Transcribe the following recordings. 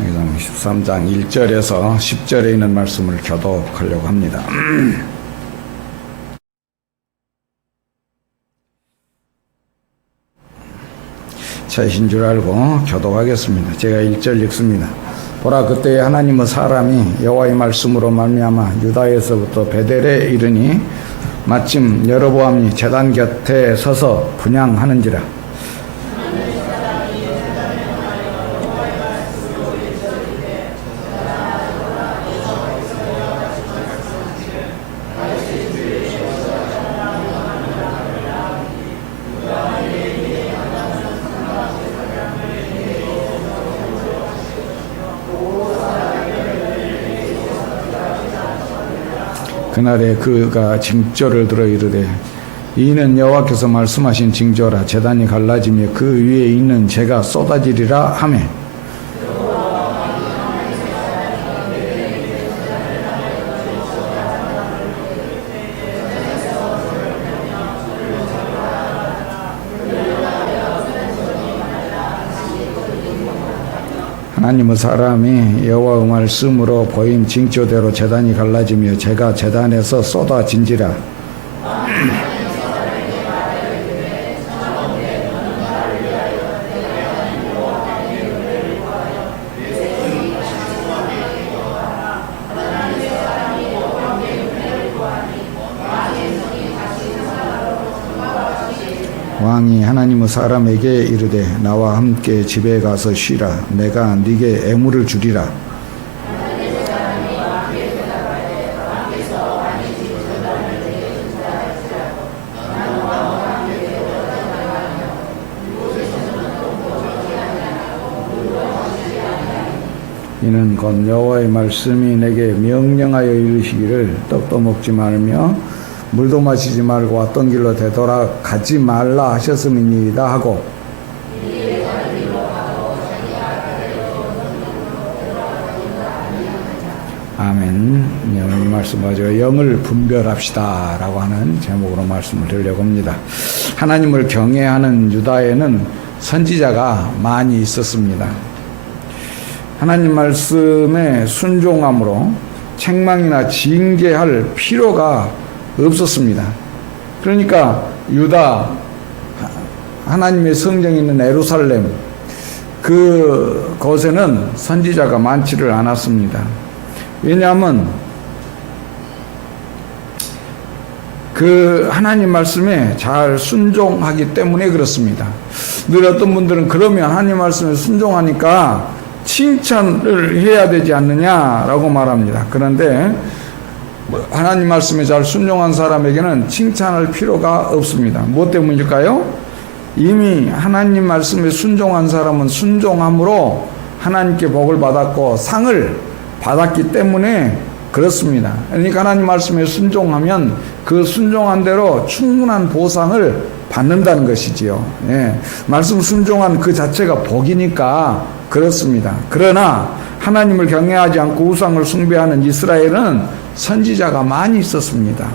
13장 1절에서 10절에 있는 말씀을 교독하려고 합니다. 차이신 줄 알고 교독하겠습니다. 제가 1절 읽습니다. 보라, 그때에 하나님의 사람이 여호와의 말씀으로 말미암아 유다에서부터 베델에 이르니 마침 여로보암이 제단 곁에 서서 분향하는지라. 그날에 그가 징조를 들어 이르되, 이는 여호와께서 말씀하신 징조라. 제단이 갈라지며 그 위에 있는 재가 쏟아지리라 하매, 하나님의 사람이 여호와의 말씀으로 보인 징조대로 제단이 갈라지며 재가 제단에서 쏟아진지라. 왕이 하나님의 사람에게 이르되, 나와 함께 집에 가서 쉬라. 내가 네게 애물을 주리라. 이는 곧 여호와의 말씀이 내게 명령하여 이르시기를, 떡도 먹지 말며 물도 마시지 말고 왔던 길로 되돌아가지 말라 하셨음이니이다 하고, 아멘. 이 말씀 가지고 영을 분별합시다 라고 하는 제목으로 말씀을 드리려고 합니다. 하나님을 경외하는 유다에는 선지자가 많이 있었습니다. 하나님 말씀에 순종함으로 책망이나 징계할 필요가 없었습니다. 그러니까 유다, 하나님의 성전이 있는 예루살렘, 그 곳에는 선지자가 많지를 않았습니다. 왜냐하면 그 하나님 말씀에 잘 순종하기 때문에 그렇습니다. 늘 어떤 분들은 그러면 하나님 말씀에 순종하니까 칭찬을 해야 되지 않느냐라고 말합니다. 그런데 하나님 말씀에 잘 순종한 사람에게는 칭찬할 필요가 없습니다. 무엇 때문일까요? 이미 하나님 말씀에 순종한 사람은 순종함으로 하나님께 복을 받았고 상을 받았기 때문에 그렇습니다. 그러니까 하나님 말씀에 순종하면 그 순종한 대로 충분한 보상을 받는다는 것이지요. 예. 말씀 순종한 그 자체가 복이니까 그렇습니다. 그러나 하나님을 경외하지 않고 우상을 숭배하는 이스라엘은 선지자가 많이 있었습니다.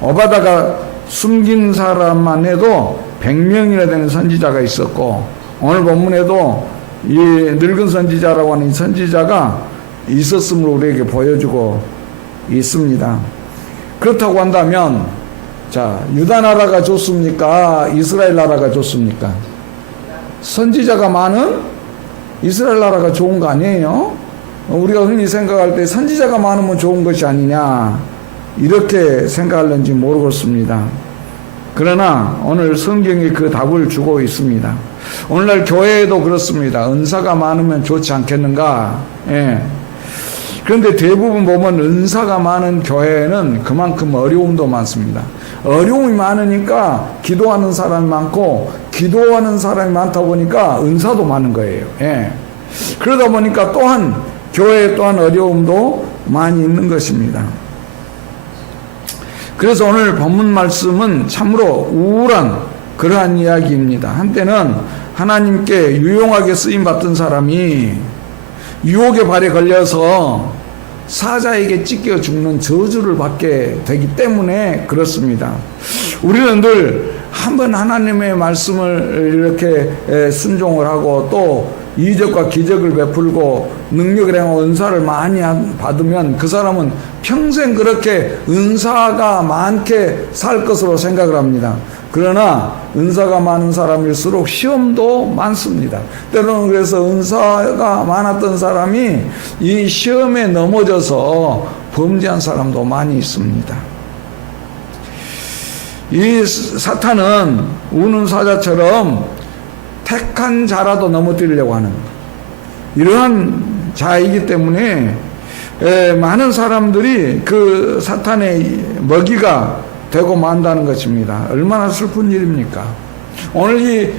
오바다가 숨긴 사람만 해도 100명이나 되는 선지자가 있었고, 오늘 본문에도 이 늙은 선지자라고 하는 이 선지자가 있었음을 우리에게 보여주고 있습니다. 그렇다고 한다면, 자, 유다 나라가 좋습니까? 이스라엘 나라가 좋습니까? 선지자가 많은 이스라엘 나라가 좋은 거 아니에요? 우리가 흔히 생각할 때 선지자가 많으면 좋은 것이 아니냐, 이렇게 생각하는지 모르겠습니다. 그러나 오늘 성경이 그 답을 주고 있습니다. 오늘날 교회에도 그렇습니다. 은사가 많으면 좋지 않겠는가? 예. 그런데 대부분 보면 은사가 많은 교회에는 그만큼 어려움도 많습니다. 어려움이 많으니까 기도하는 사람이 많고, 기도하는 사람이 많다 보니까 은사도 많은 거예요. 예. 그러다 보니까 또한 교회에 또한 어려움도 많이 있는 것입니다. 그래서 오늘 본문 말씀은 참으로 우울한 그러한 이야기입니다. 한때는 하나님께 유용하게 쓰임받던 사람이 유혹의 발에 걸려서 사자에게 찢겨 죽는 저주를 받게 되기 때문에 그렇습니다. 우리는 늘 한번 하나님의 말씀을 이렇게 순종을 하고 또 이적과 기적을 베풀고 능력을 행하고 은사를 많이 받으면 그 사람은 평생 그렇게 은사가 많게 살 것으로 생각을 합니다. 그러나 은사가 많은 사람일수록 시험도 많습니다. 때로는 그래서 은사가 많았던 사람이 이 시험에 넘어져서 범죄한 사람도 많이 있습니다. 이 사탄은 우는 사자처럼 택한 자라도 넘어뜨리려고 하는 이러한 자이기 때문에 많은 사람들이 그 사탄의 먹이가 되고 만다는 것입니다. 얼마나 슬픈 일입니까? 오늘 이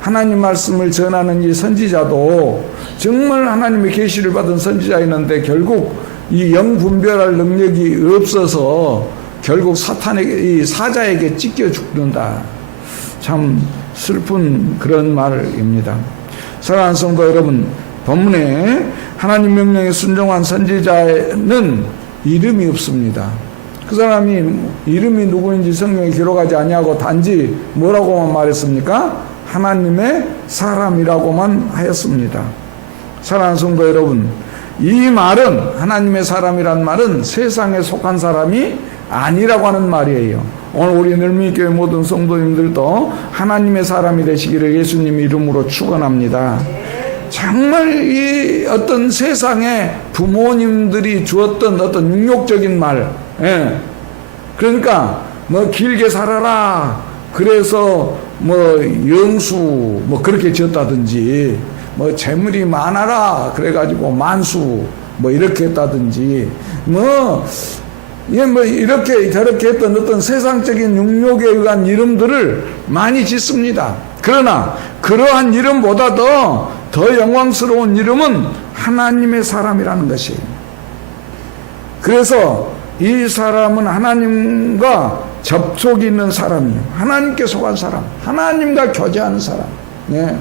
하나님 말씀을 전하는 이 선지자도 정말 하나님의 계시를 받은 선지자였는데 결국 이 영분별할 능력이 없어서 결국 이 사자에게 찢겨 죽는다. 참 슬픈 그런 말입니다. 사랑하는 성도 여러분, 본문에 하나님 명령에 순종한 선지자는 이름이 없습니다. 그 사람이 이름이 누구인지 성경에 기록하지 아니하고 단지 뭐라고만 말했습니까? 하나님의 사람이라고만 하였습니다. 사랑하는 성도 여러분, 이 말은 하나님의 사람이란 말은 세상에 속한 사람이 아니라고 하는 말이에요. 오늘 우리 늘미교회 모든 성도님들도 하나님의 사람이 되시기를 예수님 이름으로 축원합니다. 정말 이 어떤 세상에 부모님들이 주었던 어떤 육욕적인 말, 그러니까 뭐 길게 살아라, 그래서 뭐 영수 뭐 그렇게 지었다든지, 뭐 재물이 많아라 그래가지고 만수 뭐 이렇게 했다든지, 뭐 이렇게 저렇게 했던 어떤 세상적인 육욕에 의한 이름들을 많이 짓습니다. 그러나 그러한 이름보다도 더 영광스러운 이름은 하나님의 사람이라는 것이에요. 그래서 이 사람은 하나님과 접촉이 있는 사람이에요. 하나님께 속한 사람, 하나님과 교제하는 사람. 네.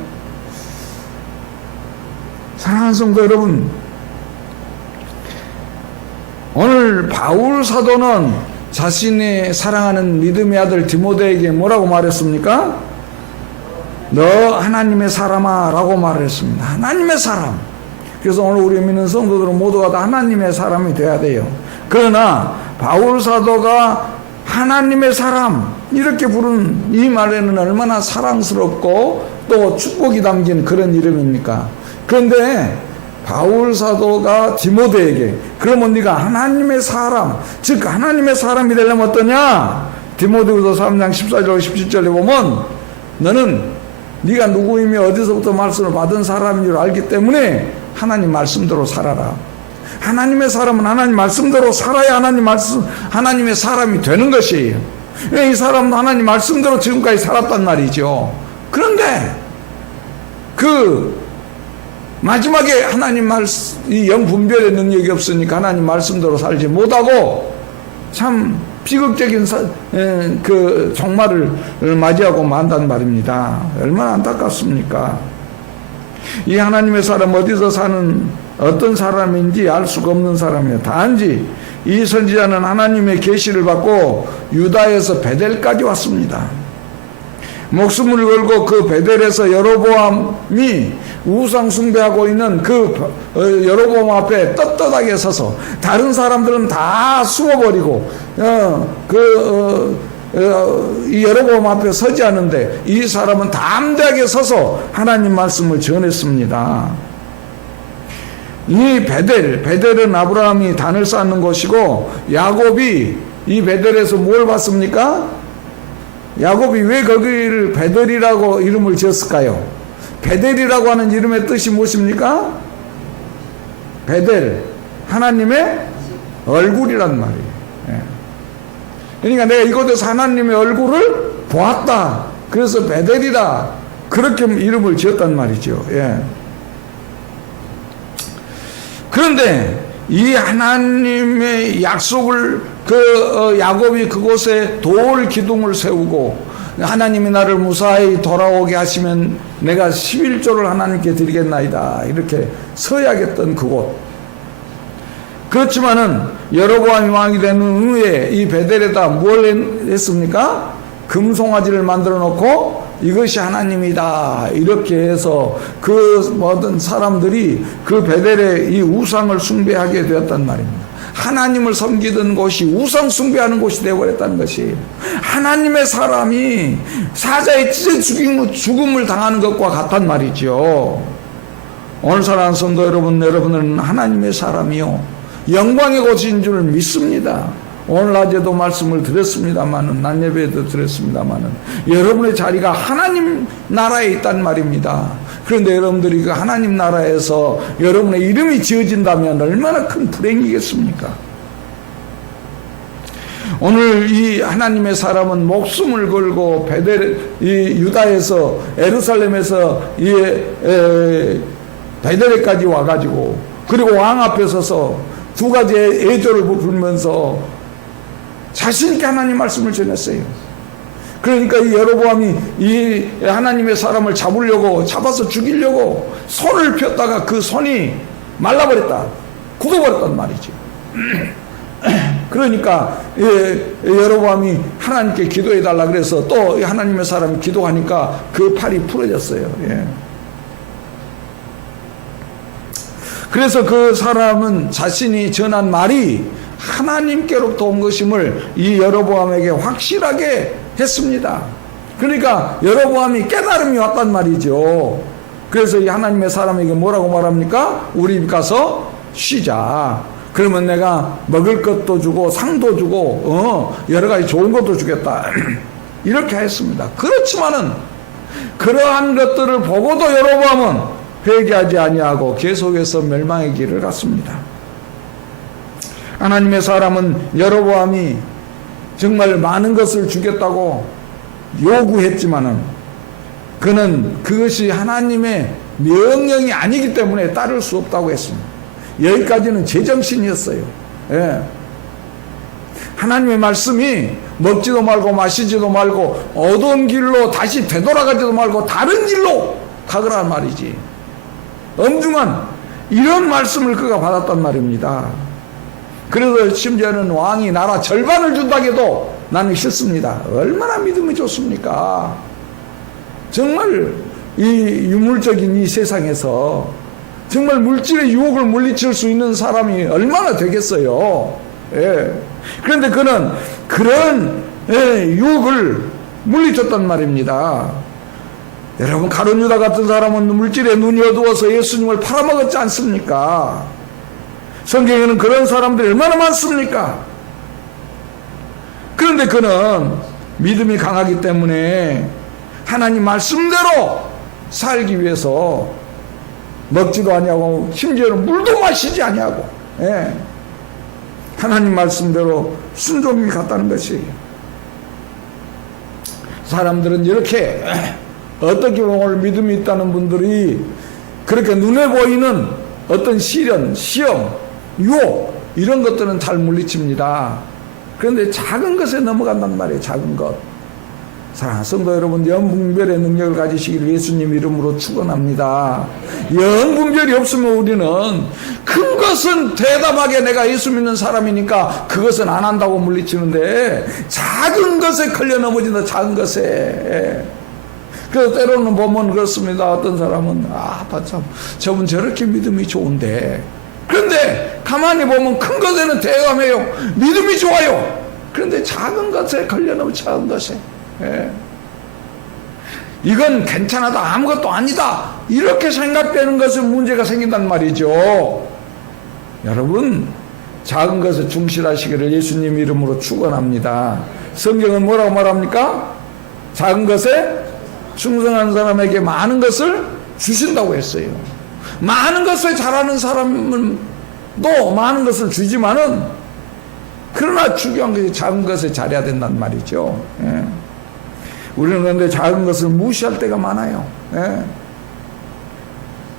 사랑하는 성도 여러분, 오늘 바울 사도는 자신의 사랑하는 믿음의 아들 디모데에게 뭐라고 말했습니까? 너 하나님의 사람아 라고 말했습니다. 하나님의 사람. 그래서 오늘 우리 믿는 성도들은 모두가 다 하나님의 사람이 돼야 돼요. 그러나 바울 사도가 하나님의 사람 이렇게 부른 이 말에는 얼마나 사랑스럽고 또 축복이 담긴 그런 이름입니까? 그런데 바울 사도가 디모데에게 그러면 네가 하나님의 사람, 즉 하나님의 사람이 되려면 어떠냐? 디모데후서 3장 14절 17절에 보면 너는 네가 누구이며 어디서부터 말씀을 받은 사람인 줄 알기 때문에 하나님 말씀대로 살아라. 하나님의 사람은 하나님 말씀대로 살아야 하나님의 사람이 되는 것이에요. 이 사람도 하나님 말씀대로 지금까지 살았단 말이죠. 그런데 마지막에 하나님 말씀, 이 영분별의 능력이 없으니까 하나님 말씀대로 살지 못하고 참 비극적인 종말을 맞이하고 만단 말입니다. 얼마나 안타깝습니까? 이 하나님의 사람 어디서 사는 어떤 사람인지 알 수가 없는 사람이에요. 단지 이 선지자는 하나님의 계시를 받고 유다에서 베델까지 왔습니다. 목숨을 걸고 그 베델에서 여로보암이 우상 숭배하고 있는 여로보암 앞에 떳떳하게 서서 다른 사람들은 다 숨어버리고 이 여로보암 앞에 서지 않는데 이 사람은 담대하게 서서 하나님 말씀을 전했습니다. 이 베델은 아브라함이 단을 쌓는 곳이고 야곱이 이 베델에서 뭘 봤습니까? 야곱이 왜 거기를 베델이라고 이름을 지었을까요? 베델이라고 하는 이름의 뜻이 무엇입니까? 베델, 하나님의 얼굴이란 말이에요. 그러니까 내가 이곳에서 하나님의 얼굴을 보았다. 그래서 베델이다. 그렇게 이름을 지었단 말이죠. 그런데 이 하나님의 약속을 야곱이 그곳에 돌 기둥을 세우고 하나님이 나를 무사히 돌아오게 하시면 내가 11조를 하나님께 드리겠나이다 이렇게 서야겠던 그곳. 그렇지만은 여로보암이 왕이 되는 후에 이 베델에다 뭘 했습니까? 금송아지를 만들어 놓고 이것이 하나님이다 이렇게 해서 그 모든 사람들이 그 베델의 이 우상을 숭배하게 되었단 말입니다. 하나님을 섬기던 곳이 우상 숭배하는 곳이 되어버렸다는 것이, 하나님의 사람이 사자에 찢어 죽음을 당하는 것과 같단 말이죠. 오늘 사랑하는 성도 여러분, 여러분은 하나님의 사람이요 영광의 곳인 줄 믿습니다. 오늘 낮에도 말씀을 드렸습니다마는, 낮 예배에도 드렸습니다마는, 여러분의 자리가 하나님 나라에 있단 말입니다. 그런데 여러분들이 그 하나님 나라에서 여러분의 이름이 지어진다면 얼마나 큰 불행이겠습니까? 오늘 이 하나님의 사람은 목숨을 걸고 이 유다에서, 예루살렘에서 베델에까지 와가지고, 그리고 왕 앞에 서서 두 가지의 애조를 부르면서 자신있게 하나님 말씀을 전했어요. 그러니까 이 여로보암이 이 하나님의 사람을 잡아서 죽이려고 손을 폈다가 그 손이 말라버렸다, 굳어버렸단 말이지. 그러니까 여로보암이 하나님께 기도해달라 그래서 또 하나님의 사람이 기도하니까 그 팔이 풀어졌어요. 예. 그래서 그 사람은 자신이 전한 말이 하나님께로부터 온 것임을 이 여로보암에게 확실하게 했습니다. 그러니까 여로보암이 깨달음이 왔단 말이죠. 그래서 이 하나님의 사람에게 뭐라고 말합니까? 우리 집 가서 쉬자. 그러면 내가 먹을 것도 주고 상도 주고 여러 가지 좋은 것도 주겠다. 이렇게 했습니다. 그렇지만은 그러한 것들을 보고도 여로보암은 회개하지 아니하고 계속해서 멸망의 길을 갔습니다. 하나님의 사람은 여로보암이 정말 많은 것을 주겠다고 요구했지만은 그는 그것이 하나님의 명령이 아니기 때문에 따를 수 없다고 했습니다. 여기까지는 제정신이었어요. 예. 하나님의 말씀이 먹지도 말고 마시지도 말고 어두운 길로 다시 되돌아가지도 말고 다른 길로 가거란 말이지. 엄중한 이런 말씀을 그가 받았단 말입니다. 그래서 심지어는 왕이 나라 절반을 준다고 해도 나는 싫습니다. 얼마나 믿음이 좋습니까? 정말 이 유물적인 이 세상에서 정말 물질의 유혹을 물리칠 수 있는 사람이 얼마나 되겠어요. 예. 그런데 그는 그런 유혹을 물리쳤단 말입니다. 여러분, 가룟 유다 같은 사람은 물질에 눈이 어두워서 예수님을 팔아먹었지 않습니까? 성경에는 그런 사람들이 얼마나 많습니까? 그런데 그는 믿음이 강하기 때문에 하나님 말씀대로 살기 위해서 먹지도 아니하고 심지어는 물도 마시지 아니하고 하나님 말씀대로 순종이 갔다는 것이, 사람들은 이렇게 어떻게 보면 오늘 믿음이 있다는 분들이 그렇게 눈에 보이는 어떤 시련, 시험, 유혹 이런 것들은 잘 물리칩니다. 그런데 작은 것에 넘어간단 말이에요. 작은 것. 사랑하는 성도 여러분, 영분별의 능력을 가지시기를 예수님 이름으로 축원합니다. 영분별이 없으면 우리는 큰 것은 대담하게 내가 예수 믿는 사람이니까 그것은 안 한다고 물리치는데 작은 것에 걸려 넘어진다. 작은 것에. 그래서 때로는 보면 그렇습니다. 어떤 사람은 참 저분 저렇게 믿음이 좋은데, 그런데 가만히 보면 큰 것에는 대담해요. 믿음이 좋아요. 그런데 작은 것에 걸려놓은 작은 것에 이건 괜찮아다, 아무것도 아니다, 이렇게 생각되는 것은 문제가 생긴단 말이죠. 여러분, 작은 것에 충실하시기를 예수님 이름으로 축원합니다. 성경은 뭐라고 말합니까? 작은 것에 충성한 사람에게 많은 것을 주신다고 했어요. 많은 것을 잘하는 사람은 또 많은 것을 주지만은, 그러나 중요한 것이 작은 것에 잘해야 된단 말이죠. 우리는 그런데 작은 것을 무시할 때가 많아요.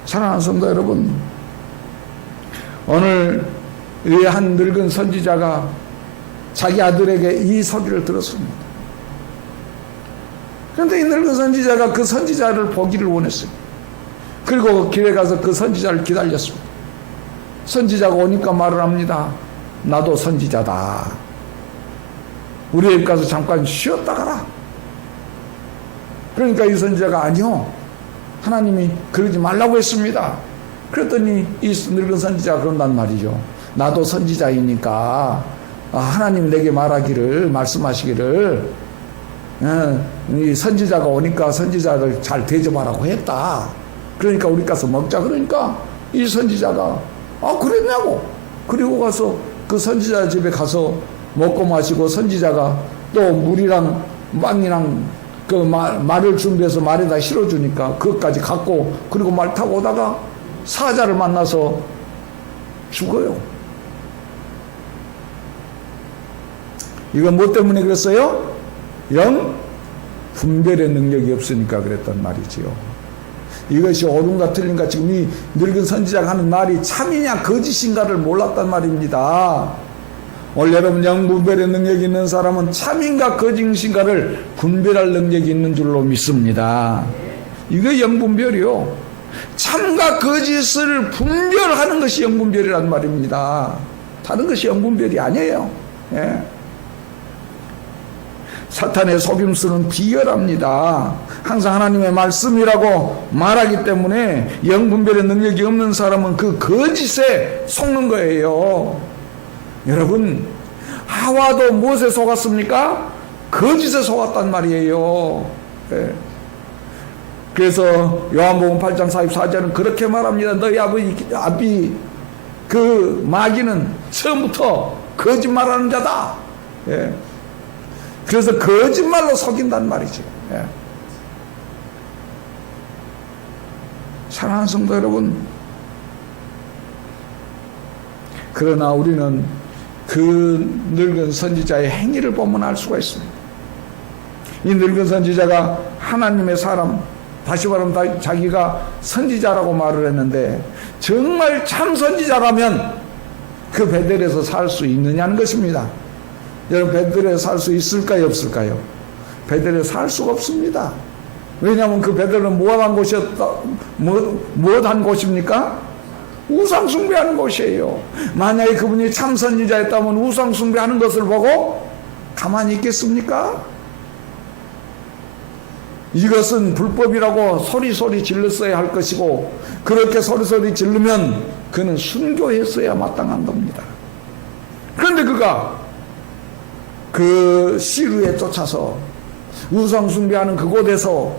사랑하는 성도 여러분, 오늘 이 한 늙은 선지자가 자기 아들에게 이 소리를 들었습니다. 그런데 이 늙은 선지자가 그 선지자를 보기를 원했어요. 그리고 길에 가서 그 선지자를 기다렸습니다. 선지자가 오니까 말을 합니다. 나도 선지자다. 우리 집 가서 잠깐 쉬었다 가라. 그러니까 이 선지자가 아니요, 하나님이 그러지 말라고 했습니다. 그랬더니 이 늙은 선지자가 그런단 말이죠. 나도 선지자이니까 하나님이 내게 말씀하시기를 이 선지자가 오니까 선지자를 잘 대접하라고 했다. 그러니까 우리 가서 먹자. 그러니까 이 선지자가 그랬냐고. 그리고 가서 그 선지자 집에 가서 먹고 마시고, 선지자가 또 물이랑 빵이랑 그 말을 준비해서 말에다 실어주니까 그것까지 갖고, 그리고 말 타고 오다가 사자를 만나서 죽어요. 이건 뭐 때문에 그랬어요? 영 분별의 능력이 없으니까 그랬단 말이지요. 이것이 옳은가 틀린가, 지금 이 늙은 선지자가 하는 말이 참이냐 거짓인가를 몰랐단 말입니다. 오늘 여러분, 영 분별의 능력이 있는 사람은 참인가 거짓인가를 분별할 능력이 있는 줄로 믿습니다. 이거 영분별이요. 참과 거짓을 분별하는 것이 영분별이란 말입니다. 다른 것이 영분별이 아니에요. 예. 사탄의 속임수는 비열합니다. 항상 하나님의 말씀이라고 말하기 때문에 영분별의 능력이 없는 사람은 그 거짓에 속는 거예요. 여러분, 하와도 무엇에 속았습니까? 거짓에 속았단 말이에요. 예. 그래서 요한복음 8장 44절은 그렇게 말합니다. 너희 아비 그 마귀는 처음부터 거짓말하는 자다. 예. 그래서 거짓말로 속인단 말이죠. 예. 사랑하는 성도 여러분, 그러나 우리는 그 늙은 선지자의 행위를 보면 알 수가 있습니다. 이 늙은 선지자가 하나님의 사람, 다시 말하면 자기가 선지자라고 말을 했는데, 정말 참 선지자라면 그 베델에서 살 수 있느냐는 것입니다. 여러분, 베델에 살 수 있을까요, 없을까요? 베델에 살 수가 없습니다. 왜냐하면 그 베델은 무엇한 곳이었다, 무엇한 곳입니까? 우상 숭배하는 곳이에요. 만약에 그분이 참 선지자였다면 우상 숭배하는 것을 보고 가만히 있겠습니까? 이것은 불법이라고 소리소리 질렀어야 할 것이고, 그렇게 소리소리 지르면 그는 순교했어야 마땅한 겁니다. 그런데 그가 그 시루에 쫓아서 우상 숭배하는 그곳에서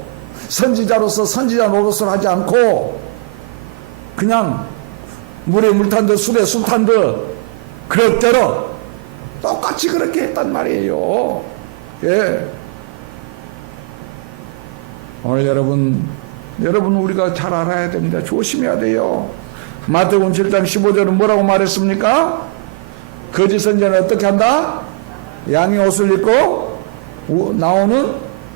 선지자로서 선지자 노릇을 하지 않고 그냥 물에 물 탄 듯 술에 술 탄 듯 그럭저럭 똑같이 그렇게 했단 말이에요. 예. 오늘 여러분 우리가 잘 알아야 됩니다. 조심해야 돼요. 마태복음 7장 15절은 뭐라고 말했습니까? 거짓 선지자는 어떻게 한다? 양의 옷을 입고 나오는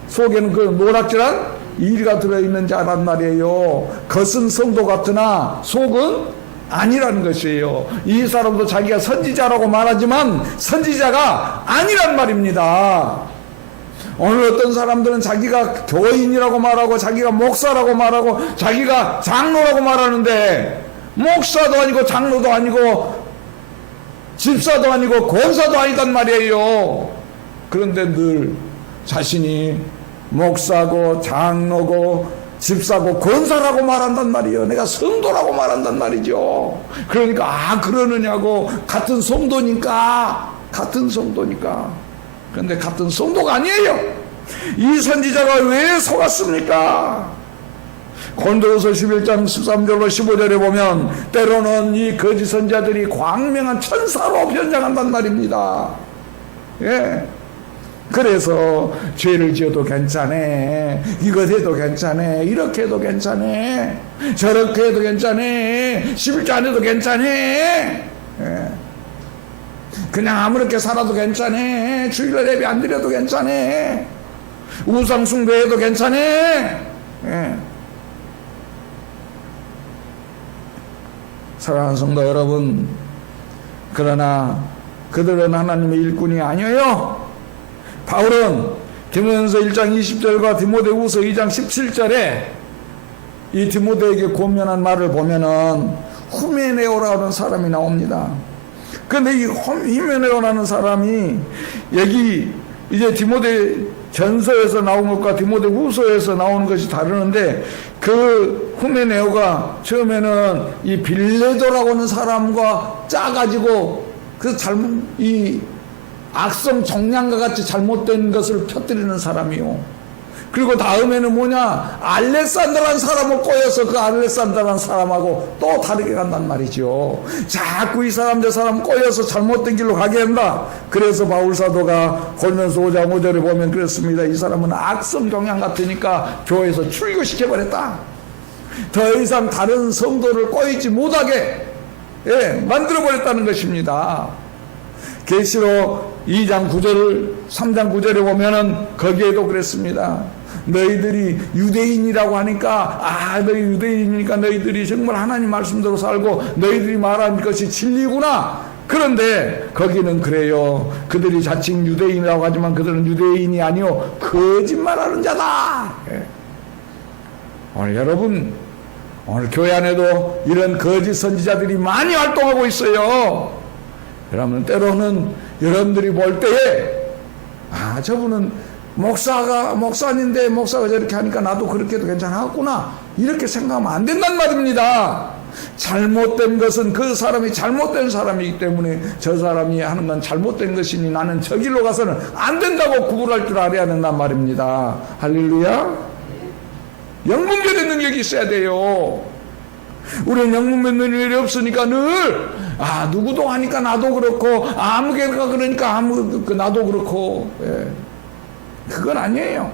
속에는 그 노랗지란 이리가 들어있는 자란 말이에요. 겉은 성도 같으나 속은 아니라는 것이에요. 이 사람도 자기가 선지자라고 말하지만 선지자가 아니란 말입니다. 오늘 어떤 사람들은 자기가 교인이라고 말하고 자기가 목사라고 말하고 자기가 장로라고 말하는데, 목사도 아니고 장로도 아니고 집사도 아니고 권사도 아니단 말이에요. 그런데 늘 자신이 목사고 장로고 집사고 권사라고 말한단 말이에요. 내가 성도라고 말한단 말이죠. 그러니까 그러느냐고. 같은 성도니까. 그런데 같은 성도가 아니에요. 이 선지자가 왜 속았습니까? 고린도후서 11장 13절로 15절에 보면 때로는 이 거짓 선지자들이 광명한 천사로 변장한단 말입니다. 예. 그래서 죄를 지어도 괜찮아, 이것 해도 괜찮아, 이렇게 해도 괜찮아, 저렇게 해도 괜찮아, 11조 안 해도 괜찮아, 예. 그냥 아무렇게 살아도 괜찮아, 주일날 예배 안 드려도 괜찮아, 우상 숭배해도 괜찮아. 예. 사랑하는 성도 여러분, 그러나 그들은 하나님의 일꾼이 아니에요. 바울은 디모데전서 1장 20절과 디모데후서 2장 17절에 이 디모데에게 권면한 말을 보면은 후메네오라는 사람이 나옵니다. 그런데 이 후메네오라는 사람이 여기 이제 디모데 전서에서 나온 것과 디모데 후서에서 나오는 것이 다르는데, 그 후메네오가 처음에는 이 빌레도라고 하는 사람과 짜가지고 이 악성 정량과 같이 잘못된 것을 펴뜨리는 사람이요. 그리고 다음에는 뭐냐, 알렉산더라는 사람을 꼬여서 그 알렉산더라는 사람하고 또 다르게 간단 말이죠. 자꾸 이 사람 저 사람 꼬여서 잘못된 길로 가게 한다. 그래서 바울사도가 골면서 5장 5절에 보면 그렇습니다. 이 사람은 악성 경향 같으니까 교회에서 출교시켜버렸다. 더 이상 다른 성도를 꼬이지 못하게 만들어버렸다는 것입니다. 계시록 2장 9절 3장 9절에 보면은 거기에도 그랬습니다. 너희들이 유대인이라고 하니까 너희 유대인이니까 너희들이 정말 하나님 말씀대로 살고 너희들이 말하는 것이 진리구나. 그런데 거기는 그래요. 그들이 자칭 유대인이라고 하지만 그들은 유대인이 아니요 거짓말하는 자다. 오늘 여러분, 오늘 교회 안에도 이런 거짓 선지자들이 많이 활동하고 있어요. 여러분, 때로는 여러분들이 볼 때에 저분은 목사인데 목사가 저렇게 하니까 나도 그렇게 해도 괜찮았구나, 이렇게 생각하면 안 된단 말입니다. 잘못된 것은 그 사람이 잘못된 사람이기 때문에 저 사람이 하는 건 잘못된 것이니 나는 저 길로 가서는 안 된다고 구분할 줄 알아야 된단 말입니다. 할렐루야. 영분별의 능력이 있어야 돼요. 우리는 영분별 능력이 없으니까 늘 누구도 하니까 나도 그렇고 아무개가 그러니까 나도 그렇고, 그건 아니에요.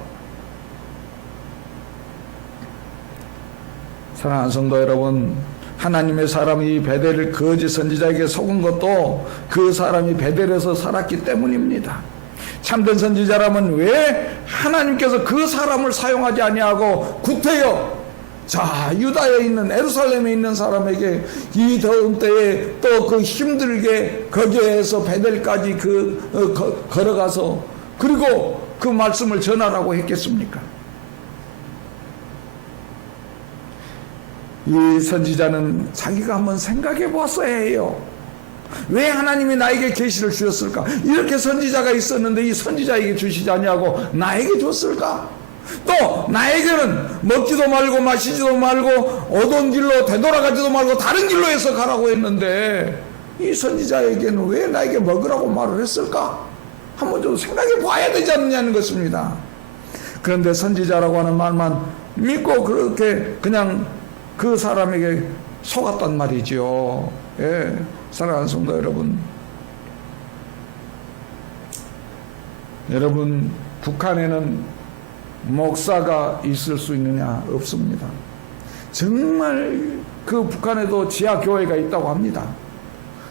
사랑하는 성도 여러분, 하나님의 사람이 베델을 거짓 선지자에게 속은 것도 그 사람이 베델에서 살았기 때문입니다. 참된 선지자라면 왜 하나님께서 그 사람을 사용하지 아니하고 구태여 유다에 있는 예루살렘에 있는 사람에게 이 더운 때에 또 그 힘들게 거기에서 베델까지 걸어가서 그리고 그 말씀을 전하라고 했겠습니까? 이 선지자는 자기가 한번 생각해 보았어야 해요. 왜 하나님이 나에게 계시를 주셨을까? 이렇게 선지자가 있었는데 이 선지자에게 주시지 아니하고 나에게 줬을까? 또 나에게는 먹지도 말고 마시지도 말고 어두운 길로 되돌아가지도 말고 다른 길로 해서 가라고 했는데 이 선지자에게는 왜 나에게 먹으라고 말을 했을까? 한번 좀 생각해 봐야 되지 않느냐는 것입니다. 그런데 선지자라고 하는 말만 믿고 그렇게 그냥 그 사람에게 속았단 말이죠. 사랑하는 성도 여러분, 북한에는 목사가 있을 수 있느냐? 없습니다. 정말 그 북한에도 지하교회가 있다고 합니다.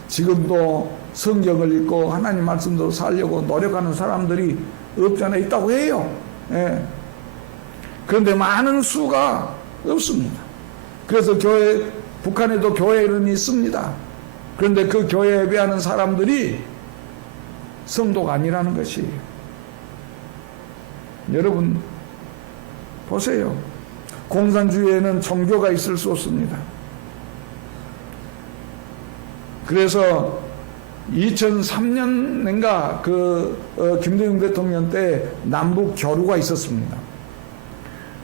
지금도 성경을 읽고 하나님 말씀대로 살려고 노력하는 사람들이 없지 않아 있다고 해요. 그런데 많은 수가 없습니다. 그래서 북한에도 교회는 있습니다. 그런데 그 교회 예배하는 사람들이 성도가 아니라는 것이에요. 여러분 보세요. 공산주의에는 종교가 있을 수 없습니다. 그래서 2003년인가 김대중 대통령 때 남북 교류가 있었습니다.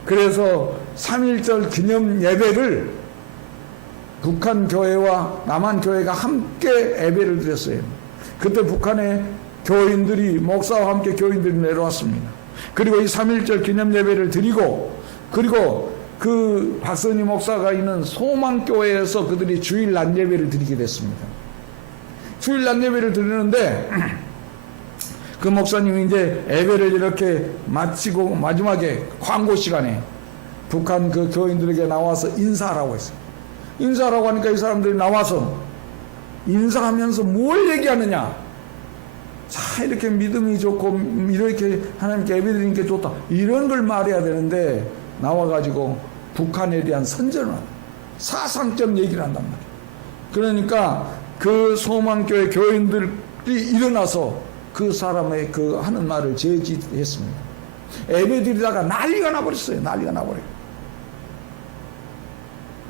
그래서 3.1절 기념 예배를 북한 교회와 남한 교회가 함께 예배를 드렸어요. 그때 북한의 교인들이 목사와 함께 교인들이 내려왔습니다. 그리고 이 3.1절 기념 예배를 드리고 그리고 그 박선희 목사가 있는 소망교회에서 그들이 주일 낮 예배를 드리게 됐습니다. 주일 낮 예배를 드리는데 그 목사님이 이제 예배를 이렇게 마치고 마지막에 광고 시간에 북한 그 교인들에게 나와서 인사하라고 했어요. 인사하라고 하니까 이 사람들이 나와서 인사하면서 뭘 얘기하느냐? 자, 이렇게 믿음이 좋고 이렇게 하나님께 예배드리는 게 좋다, 이런 걸 말해야 되는데 나와가지고 북한에 대한 선전을 사상적 얘기를 한단 말이에요. 그러니까 그 소망교회 교인들이 일어나서 그 사람의 그 하는 말을 제지했습니다. 예배드리다가 난리가 나버렸어요. 난리가 나버려요.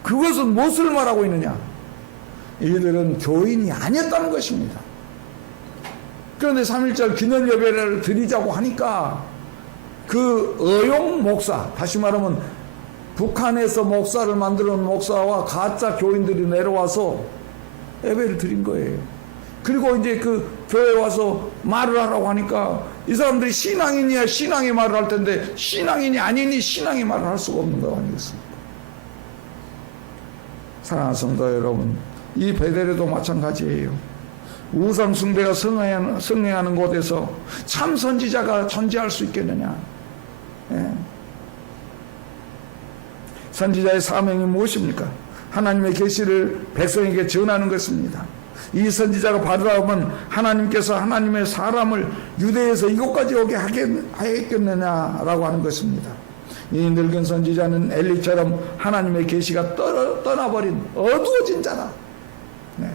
그것은 무엇을 말하고 있느냐? 이들은 교인이 아니었다는 것입니다. 그런데 3.1절 기념 예배를 드리자고 하니까 그 어용 목사, 다시 말하면 북한에서 목사를 만드는 목사와 가짜 교인들이 내려와서 예배를 드린 거예요. 그리고 이제 그 교회에 와서 말을 하라고 하니까 이 사람들이 신앙인이야 신앙의 말을 할 텐데 신앙인이 아니니 신앙의 말을 할 수가 없는 거 아니겠습니까? 사랑하는 성도 여러분, 이 베델에도 마찬가지예요. 우상 숭배가 성행하는 곳에서 참 선지자가 존재할 수 있겠느냐? 예. 선지자의 사명이 무엇입니까? 하나님의 계시를 백성에게 전하는 것입니다. 이 선지자가 받으라면 하나님께서 하나님의 사람을 유대에서 이곳까지 오게 하겠느냐라고 하는 것입니다. 이 늙은 선지자는 엘리처럼 하나님의 계시가 떠나버린 어두워진 자다. 네.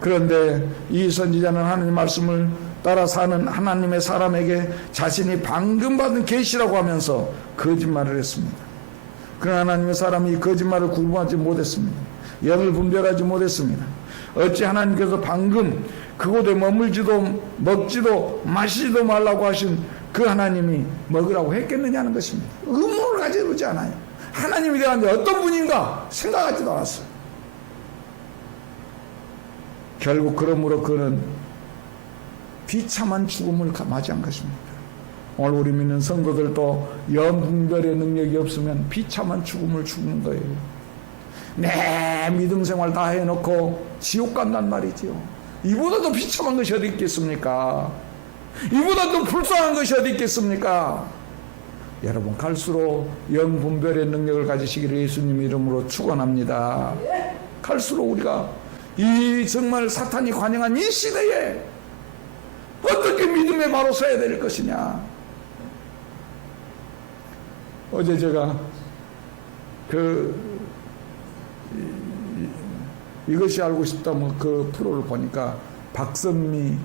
그런데 이 선지자는 하나님 말씀을 따라 사는 하나님의 사람에게 자신이 방금 받은 계시라고 하면서 거짓말을 했습니다. 그러나 하나님의 사람이 거짓말을 구분하지 못했습니다. 열을 분별하지 못했습니다. 어찌 하나님께서 방금 그곳에 머물지도 먹지도 마시지도 말라고 하신 그 하나님이 먹으라고 했겠느냐는 것입니다. 의문을 가지지 않아요. 하나님이 대한데 어떤 분인가 생각하지도 않았어요. 결국 그러므로 그는 비참한 죽음을 맞이한 것입니다. 오늘 우리 믿는 성도들도 영분별의 능력이 없으면 비참한 죽음을 죽는 거예요. 내 믿음 생활 다 해놓고 지옥 간단 말이지요. 이보다 더 비참한 것이 어디 있겠습니까? 이보다 더 불쌍한 것이 어디 있겠습니까? 여러분, 갈수록 영분별의 능력을 가지시기를 예수님 이름으로 축원합니다. 갈수록 우리가 이 정말 사탄이 관영한 이 시대에 어떻게 믿음의 바로 서야 될 것이냐. 어제 제가 이것이 알고 싶다면 그 프로를 보니까 박선미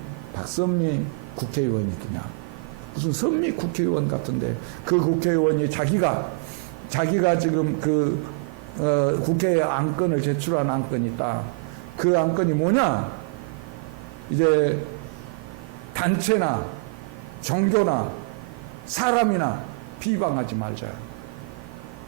국회의원이 있냐, 무슨 선미 국회의원 같은데 그 국회의원이 자기가 지금 국회에 안건을 제출한 안건이 있다. 그 안건이 뭐냐? 이제 단체나 종교나 사람이나 비방하지 말자,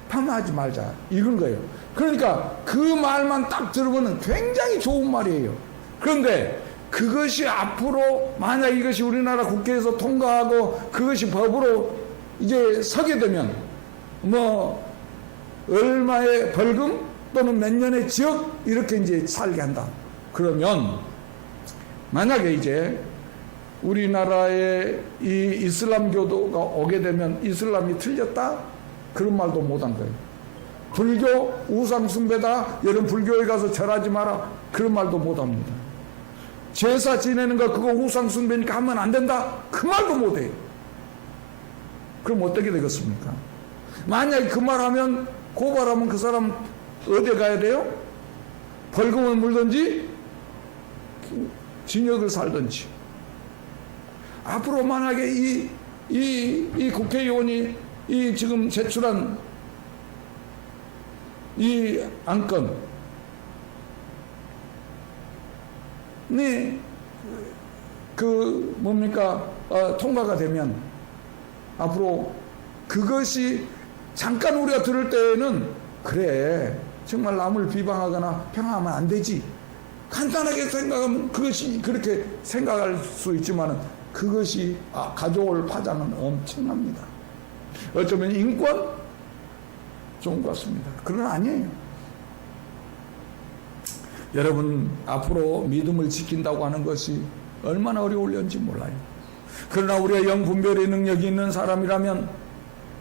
폄하하지 말자, 이건 거예요. 그러니까 그 말만 딱 들어보면 굉장히 좋은 말이에요. 그런데 그것이 앞으로 만약 이것이 우리나라 국회에서 통과하고 그것이 법으로 이제 서게 되면 뭐 얼마의 벌금 또는 몇 년의 지역 이렇게 이제 살게 한다. 그러면 만약에 이제 우리나라에 이 이슬람교도가 오게 되면 이슬람이 틀렸다? 그런 말도 못한 거예요. 불교 우상숭배다, 여러분 불교에 가서 절하지 마라, 그런 말도 못합니다. 제사 지내는 거 그거 우상숭배니까 하면 안 된다, 그 말도 못해요. 그럼 어떻게 되겠습니까? 만약에 그 말하면 고발하면 그 사람 어디에 가야 돼요? 벌금을 물든지 징역을 살든지. 앞으로 만약에 이 국회의원이 이 지금 제출한 이 안건이 통과가 되면 앞으로 그것이 잠깐 우리가 들을 때에는 그래 정말 남을 비방하거나 평하면 안 되지, 간단하게 생각하면 그것이 그렇게 생각할 수 있지만 그것이 가져올 파장은 엄청납니다. 어쩌면 인권 좋은 것 같습니다. 그건 아니에요. 여러분, 앞으로 믿음을 지킨다고 하는 것이 얼마나 어려울는지 몰라요. 그러나 우리가 영분별의 능력이 있는 사람이라면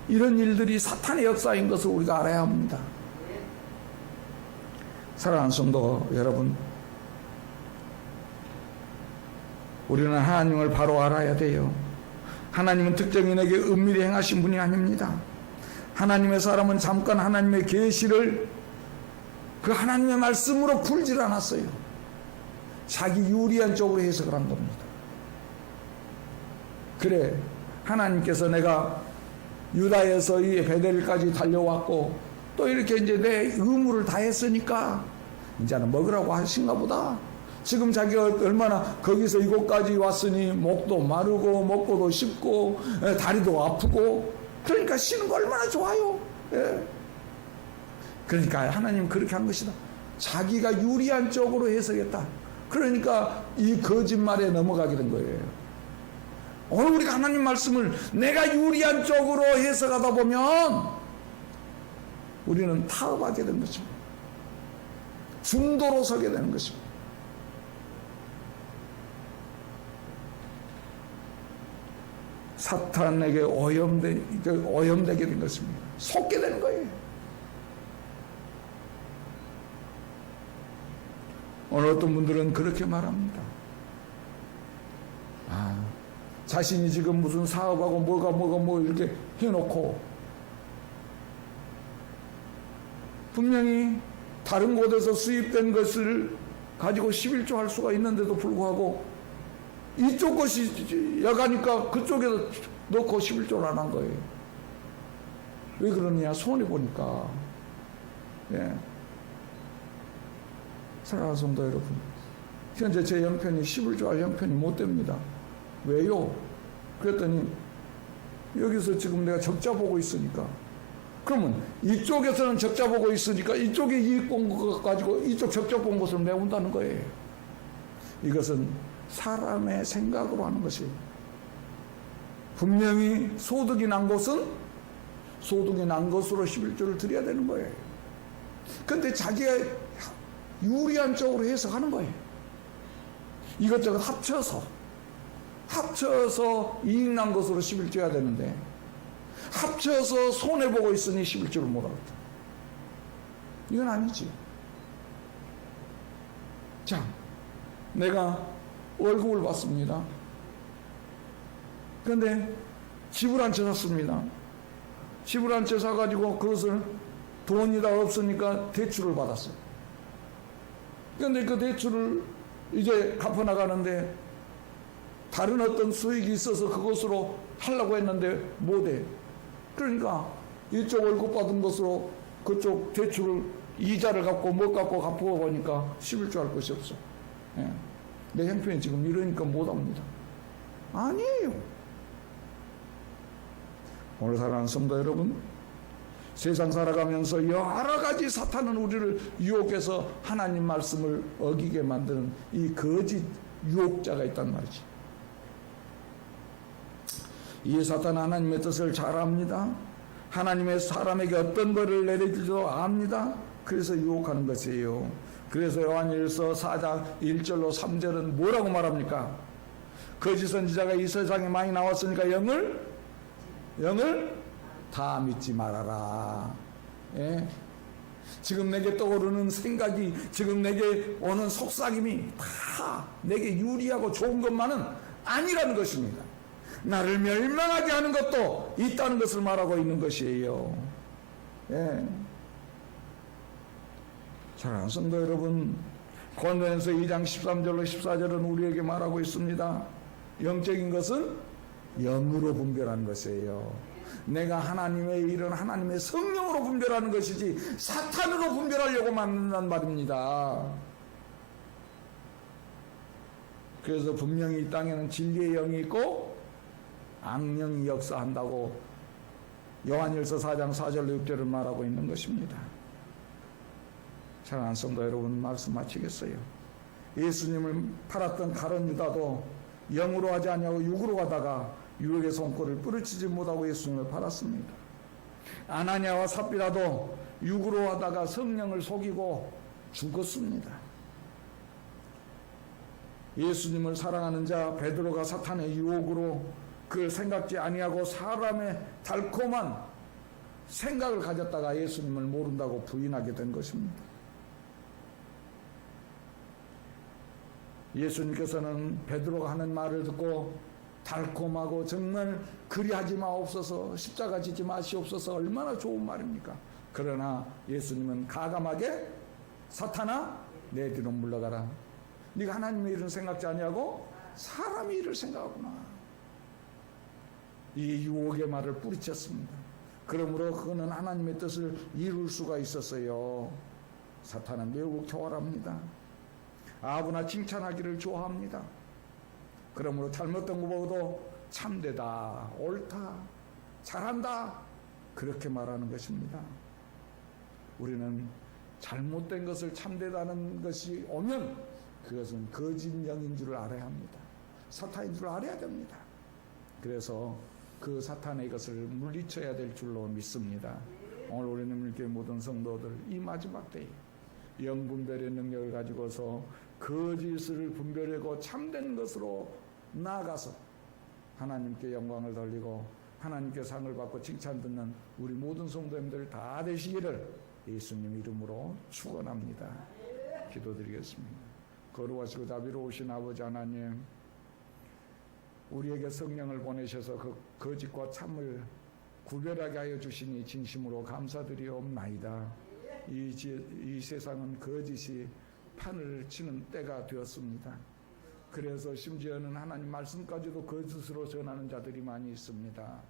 이런 일들이 사탄의 역사인 것을 우리가 알아야 합니다. 사랑하는 성도 여러분, 우리는 하나님을 바로 알아야 돼요. 하나님은 특정인에게 은밀히 행하신 분이 아닙니다. 하나님의 사람은 잠깐 하나님의 계시를 그 하나님의 말씀으로 풀질 않았어요. 자기 유리한 쪽으로 해석을 한 겁니다. 그래, 하나님께서 내가 유다에서 이 베델까지 달려왔고 또 이렇게 이제 내 의무를 다했으니까 이제는 먹으라고 하신가 보다. 지금 자기가 얼마나 거기서 이곳까지 왔으니 목도 마르고 먹고도 쉽고 다리도 아프고 그러니까 쉬는 거 얼마나 좋아요. 예. 그러니까 하나님 그렇게 한 것이다. 자기가 유리한 쪽으로 해석했다. 그러니까 이 거짓말에 넘어가게 된 거예요. 오늘 우리가 하나님 말씀을 내가 유리한 쪽으로 해석하다 보면 우리는 타협하게 된 것입니다. 중도로 서게 되는 것입니다. 사탄에게 오염되게 된 것입니다. 속게 되는 거예요. 오늘 어떤 분들은 그렇게 말합니다. 자신이 지금 무슨 사업하고 뭐가 이렇게 해놓고 분명히 다른 곳에서 수입된 것을 가지고 11조 할 수가 있는데도 불구하고 이쪽 것이 여가니까 그쪽에서 넣고 11조를 안 한 거예요. 왜 그러느냐? 손해보니까. 예. 사랑하는 성도 여러분, 현재 제 형편이 11조 할 형편이 못 됩니다. 왜요? 그랬더니 여기서 지금 내가 적자 보고 있으니까, 그러면 이쪽에서는 적자 보고 있으니까 이쪽에 이익 본 것 가지고 이쪽 적자 본 것을 메운다는 거예요. 이것은 사람의 생각으로 하는 것이에요. 분명히 소득이 난 곳은 소득이 난 것으로 11조를 드려야 되는 거예요. 그런데 자기가 유리한 쪽으로 해석하는 거예요. 이것저것 합쳐서 이익 난 것으로 11조 해야 되는데 합쳐서 손해보고 있으니 11조를 못하겠다. 이건 아니지. 자, 내가 월급을 받습니다. 그런데 집을 한 채 샀습니다. 집을 한 채 사가지고 그것을 돈이 다 없으니까 대출을 받았어요. 그런데 그 대출을 이제 갚아나가는데 다른 어떤 수익이 있어서 그것으로 하려고 했는데 못해. 그러니까 이쪽 월급 받은 것으로 그쪽 대출을 이자를 갚고 못 갚고 갚고 보니까 11조 할 것이 없어. 예. 내 형편이 지금 이러니까 못합니다. 아니에요. 오늘 사랑하는 성도 여러분, 세상 살아가면서 여러 가지 사탄은 우리를 유혹해서 하나님 말씀을 어기게 만드는 이 거짓 유혹자가 있단 말이지. 이 사탄은 하나님의 뜻을 잘 압니다. 하나님의 사람에게 어떤 벌을 내릴지도 압니다. 그래서 유혹하는 것이에요. 그래서 요한일서 4장 1절로 3절은 뭐라고 말합니까? 거짓 선지자가 이 세상에 많이 나왔으니까 영을 다 믿지 말아라. 예? 지금 내게 떠오르는 생각이, 지금 내게 오는 속삭임이 다 내게 유리하고 좋은 것만은 아니라는 것입니다. 나를 멸망하게 하는 것도 있다는 것을 말하고 있는 것이에요. 예. 사랑하는 성도 여러분, 고린도전서 2장 13절로 14절은 우리에게 말하고 있습니다. 영적인 것은 영으로 분별하는 것이에요. 내가 하나님의 일은 하나님의 성령으로 분별하는 것이지 사탄으로 분별하려고 만든단 말입니다. 그래서 분명히 이 땅에는 진리의 영이 있고 악령이 역사한다고 요한일서 4장 4절로 6절을 말하고 있는 것입니다. 사랑하는 성도 여러분, 말씀 마치겠어요. 예수님을 팔았던 가룟 유다도 영으로 하지 아니하고 육으로 하다가 유혹의 손길을 뿌리치지 못하고 예수님을 팔았습니다. 아나니아와 삽비라도 육으로 하다가 성령을 속이고 죽었습니다. 예수님을 사랑하는 자 베드로가 사탄의 유혹으로 그걸 생각지 아니하고 사람의 달콤한 생각을 가졌다가 예수님을 모른다고 부인하게 된 것입니다. 예수님께서는 베드로가 하는 말을 듣고 달콤하고 정말 그리하지 마옵소서, 십자가 지지 마시옵소서, 얼마나 좋은 말입니까? 그러나 예수님은 가감하게 사탄아 내 뒤로 물러가라. 네가 하나님의 일은 생각지 아니하고 사람의 일을 생각하구나. 이 유혹의 말을 뿌리쳤습니다. 그러므로 그는 하나님의 뜻을 이룰 수가 있었어요. 사탄은 매우 교활합니다. 아부나 칭찬하기를 좋아합니다. 그러므로 잘못된 거 보고도 참되다, 옳다, 잘한다, 그렇게 말하는 것입니다. 우리는 잘못된 것을 참되다는 것이 오면 그것은 거짓 영인 줄 알아야 합니다. 사탄인 줄 알아야 됩니다. 그래서 그 사탄의 것을 물리쳐야 될 줄로 믿습니다. 오늘 우리는 교회 모든 성도들 이 마지막 때에 영분별의 능력을 가지고서 거짓을 분별하고 참된 것으로 나아가서 하나님께 영광을 돌리고 하나님께 상을 받고 칭찬 듣는 우리 모든 성도님들 다 되시기를 예수님 이름으로 축원합니다. 기도드리겠습니다. 거룩하시고 자비로우신 아버지 하나님, 우리에게 성령을 보내셔서 그 거짓과 참을 구별하게 하여 주시니 진심으로 감사드리옵나이다. 이 세상은 거짓이 판을 치는 때가 되었습니다. 그래서 심지어는 하나님 말씀까지도 거짓으로 전하는 자들이 많이 있습니다.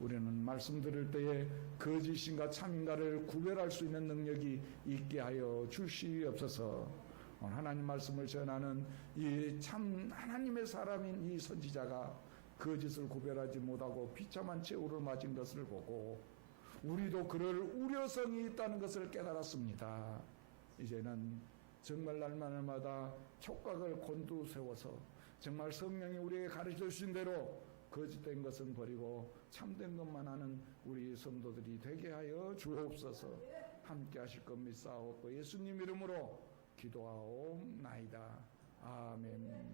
우리는 말씀 들을 때에 거짓인가 참인가를 구별할 수 있는 능력이 있게 하여 주시옵소서. 하나님 말씀을 전하는 이 참 하나님의 사람인 이 선지자가 거짓을 구별하지 못하고 비참한 최후를 맞은 것을 보고 우리도 그럴 우려성이 있다는 것을 깨달았습니다. 이제는 정말 날마다 촉각을 곤두세워서 정말 성령이 우리에게 가르쳐 주신 대로 거짓된 것은 버리고 참된 것만 하는 우리 성도들이 되게 하여 주옵소서. 함께 하실 것 믿사옵고 예수님 이름으로 기도하옵나이다. 아멘.